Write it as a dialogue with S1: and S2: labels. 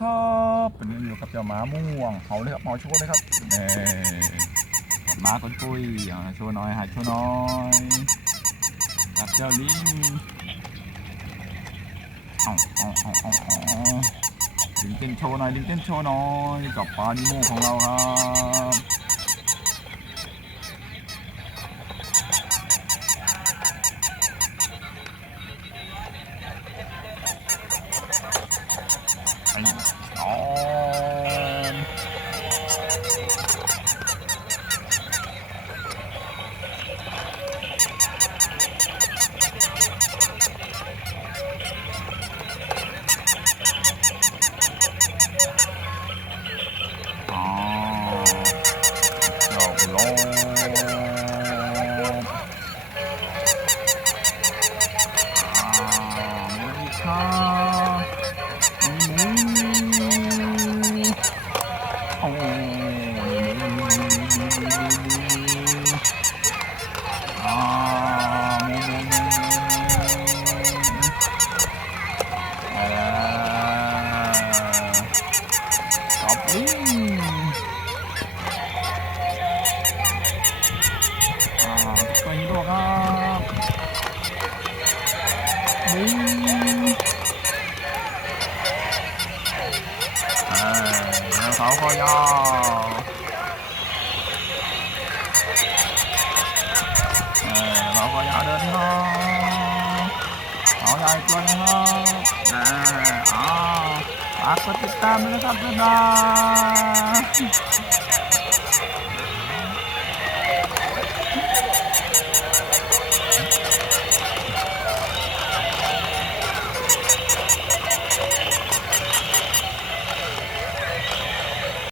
S1: ครับวันนี้อยู่กับเจ้าหมาม่วงเขาเลยครับเอาโชว์เลยครับนี่กับหมาคนปุ้ยเอาโชว์น้อยหาโชว์น้อยกับเจ้าลิงเอาเอาเอาเอาเอาลิงเต้นโชว์หน่อยลิงเต้นโชว์หน่อยกับปลาดิโมของเราครับ 哦 Amin. 거야. 네, 먹어야 되나? 먹어야 할 거야. 네, 아, 아까 그 땀을 가구나.